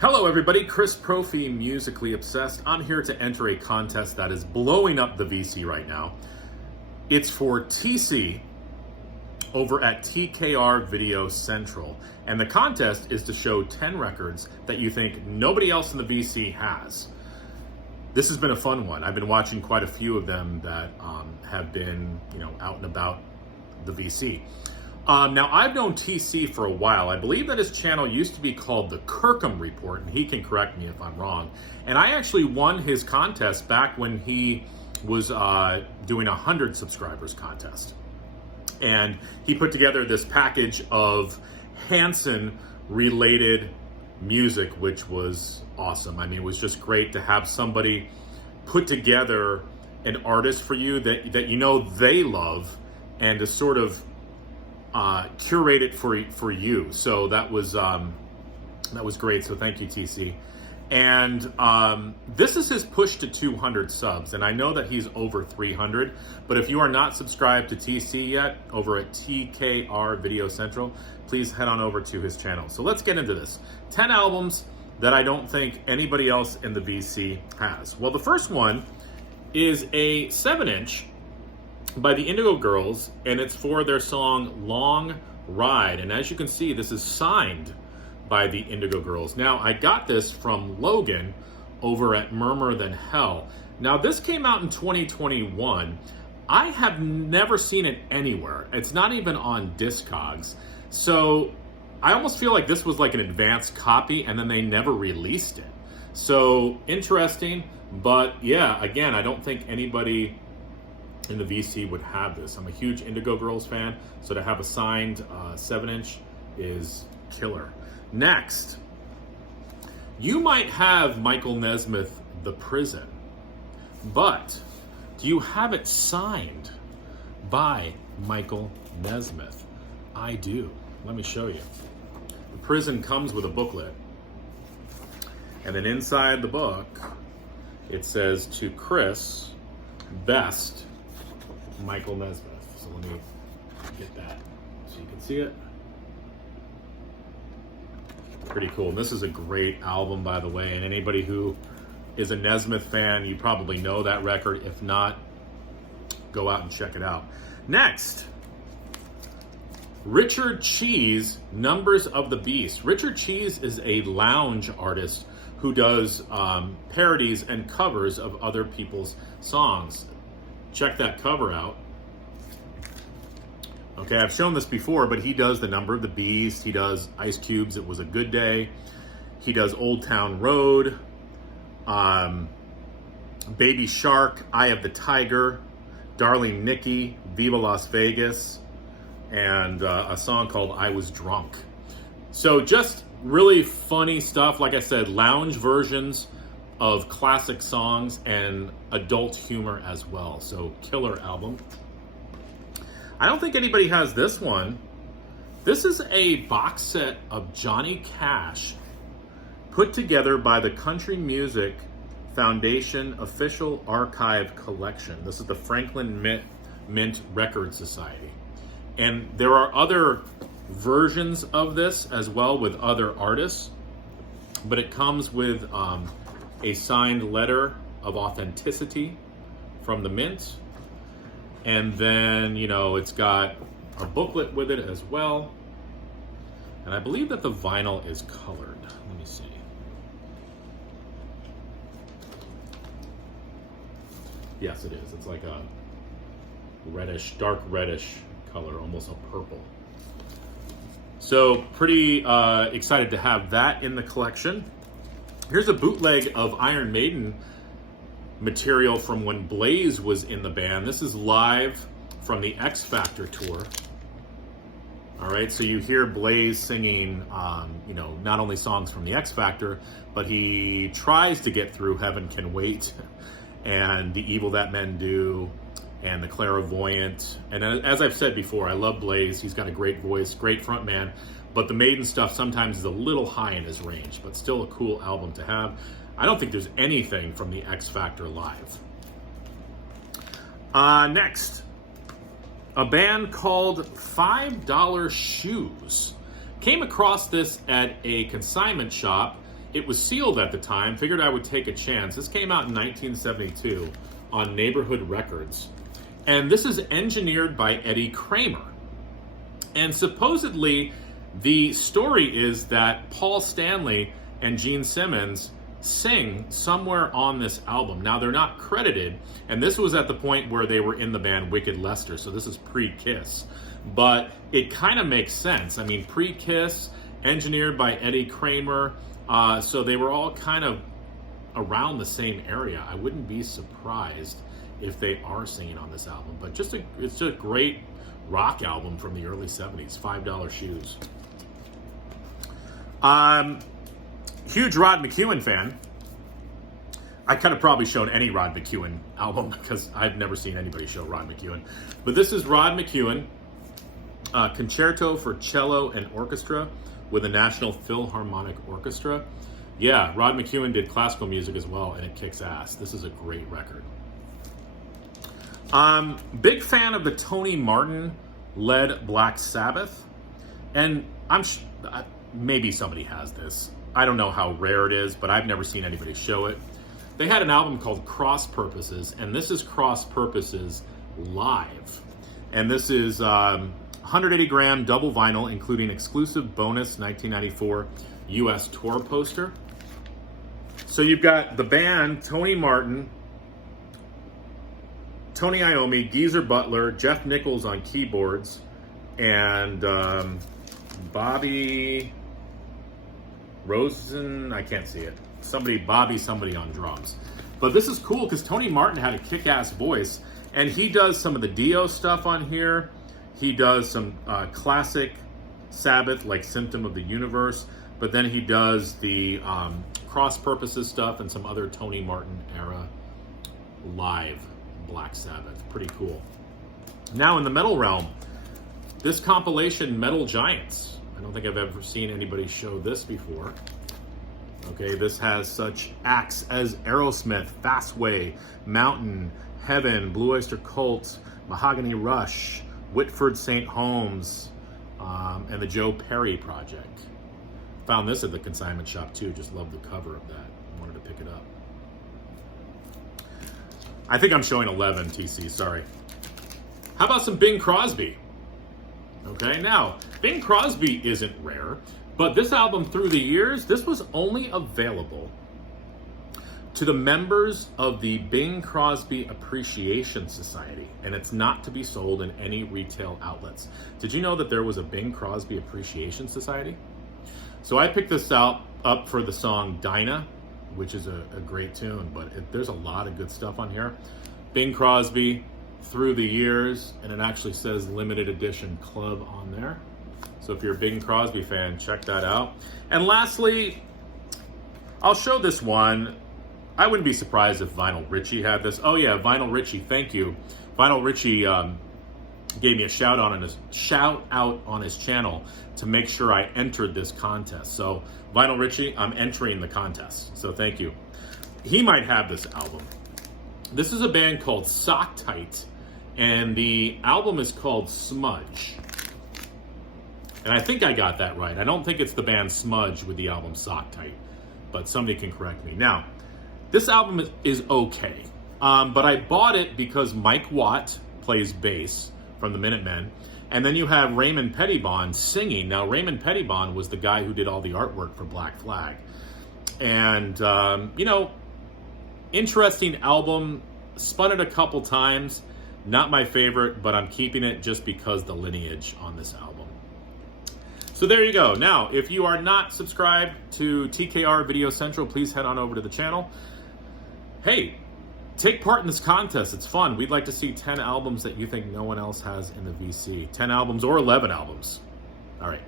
Hello everybody, Chris Profi, Musically Obsessed. I'm here to enter a contest that is blowing up the VC right now. It's for TC over at TKR Video Central. And the contest is to show 10 records that you think nobody else in the VC has. This has been a fun one. I've been watching quite a few of them that have been, out and about the VC. Now, I've known TC for a while. I believe that his channel used to be called the Kirkham Report, and he can correct me if I'm wrong. And I actually won his contest back when he was doing a 100 subscribers contest. And he put together this package of Hanson-related music, which was awesome. I mean, it was just great to have somebody put together an artist for you that they love, and to sort of curate it for you. So that was great. So thank you, TC. And this is his push to 200 subs, and I know that he's over 300. But if you are not subscribed to TC yet over at TKR Video Central, please head on over to his channel. So let's get into this. 10 albums that I don't think anybody else in the VC has. Well, the first one is a 7-inch by the Indigo Girls, and it's for their song Long Ride. And as you can see, this is signed by the Indigo Girls. Now, I got this from Logan over at Murmur Than Hell. Now, this came out in 2021. I have never seen it anywhere. It's not even on Discogs. So I almost feel like this was like an advanced copy and then they never released it. So interesting, but yeah, again, I don't think anybody in the VC would have this. I'm a huge Indigo Girls fan, so to have a signed 7-inch is killer. Next, you might have Michael Nesmith, The Prison, but do you have it signed by Michael Nesmith? I do. Let me show you. The Prison comes with a booklet, and then inside the book, it says, "To Chris, best, Michael Nesmith." So let me get that so you can see it. Pretty cool. And this is a great album, by the way, and anybody who is a Nesmith fan, you probably know that record. If not, go out and check it out. Next, Richard Cheese, Numbers of the Beast. Richard Cheese is a lounge artist who does parodies and covers of other people's songs. Check that cover out. Okay, I've shown this before, but he does The Number of the Beast. He does Ice Cube's It Was a Good Day. He does Old Town Road, Baby Shark, Eye of the Tiger, Darling Nikki, Viva Las Vegas, and a song called I Was Drunk. So just really funny stuff. Like I said, lounge versions of classic songs and adult humor as well. So killer album. I don't think anybody has this one. This is a box set of Johnny Cash put together by the Country Music Foundation Official Archive Collection. This is the Franklin Mint Record Society. And there are other versions of this as well with other artists, but it comes with a signed letter of authenticity from the Mint. And then, it's got a booklet with it as well. And I believe that the vinyl is colored. Let me see. Yes, it is. It's like a reddish, dark reddish color, almost a purple. So pretty excited to have that in the collection. Here's a bootleg of Iron Maiden material from when Blaze was in the band. This is live from the X Factor tour. All right, so you hear Blaze singing, not only songs from the X Factor, but he tries to get through Heaven Can Wait and The Evil That Men Do and The Clairvoyant. And as I've said before, I love Blaze. He's got a great voice, great front man, but the Maiden stuff sometimes is a little high in his range, but still a cool album to have. I don't think there's anything from the X Factor live. Next, a band called $5 Shoes. Came across this at a consignment shop it was sealed at the time. Figured I would take a chance. This came out in 1972 on Neighborhood Records. And this is engineered by Eddie Kramer. And supposedly, the story is that Paul Stanley and Gene Simmons sing somewhere on this album. Now, they're not credited, and this was at the point where they were in the band Wicked Lester, so this is pre-Kiss. But it kind of makes sense. I mean, pre-Kiss, engineered by Eddie Kramer, so they were all kind of around the same area. I wouldn't be surprised if they are singing on this album. But it's just a great rock album from the early 70s, $5 shoes. Huge Rod McEwen fan. I could have probably shown any Rod McEwen album because I've never seen anybody show Rod McEwen. But this is Rod McEwen, Concerto for Cello and Orchestra with the National Philharmonic Orchestra. Yeah, Rod McEwen did classical music as well, and it kicks ass. This is a great record. Big fan of the Tony Martin-led Black Sabbath. And maybe somebody has this. I don't know how rare it is, but I've never seen anybody show it. They had an album called Cross Purposes, and this is Cross Purposes live. And this is 180-gram double vinyl, including exclusive bonus 1994 US tour poster. So you've got the band, Tony Martin, Tony Iommi, Geezer Butler, Jeff Nichols on keyboards, and Bobby Rosen, I can't see it. Somebody on drums. But this is cool because Tony Martin had a kick-ass voice, and he does some of the Dio stuff on here. He does some classic Sabbath, like Symptom of the Universe, but then he does the Cross Purposes stuff and some other Tony Martin era live Black Sabbath. Pretty cool. Now in the metal realm, this compilation, Metal Giants. I don't think I've ever seen anybody show this before. Okay, this has such acts as Aerosmith, Fastway, Mountain, Heaven, Blue Oyster Cult, Mahogany Rush, Whitford St. Holmes, and the Joe Perry Project. Found this at the consignment shop too. Just love the cover of that. Wanted to pick it up. I think I'm showing 11, TC, sorry. How about some Bing Crosby? Okay, now, Bing Crosby isn't rare, but this album, Through the Years, this was only available to the members of the Bing Crosby Appreciation Society, and it's not to be sold in any retail outlets. Did you know that there was a Bing Crosby Appreciation Society? So I picked this up for the song Dinah, which is a great tune, but there's a lot of good stuff on here. Bing Crosby, Through the Years, and it actually says limited edition club on there. So if you're a Bing Crosby fan, check that out. And lastly, I'll show this one. I wouldn't be surprised if Vinyl Richie had this. Oh yeah, Vinyl Richie, thank you. Vinyl Richie gave me a shout out on his channel to make sure I entered this contest. So Vinyl Richie, I'm entering the contest. So thank you. He might have this album. This is a band called Sock Tight, and the album is called Smudge. And I think I got that right. I don't think it's the band Smudge with the album Sock Tight, but somebody can correct me. Now, this album is okay, but I bought it because Mike Watt plays bass from the Minutemen, and then you have Raymond Pettibon singing. Now, Raymond Pettibon was the guy who did all the artwork for Black Flag. And, you know, interesting album. Spun it a couple times. Not my favorite, but I'm keeping it just because the lineage on this album. So there you go. Now, if you are not subscribed to TKR Video Central, please head on over to the channel. Hey, take part in this contest. It's fun. We'd like to see 10 albums that you think no one else has in the VC. 10 albums or 11 albums. All right.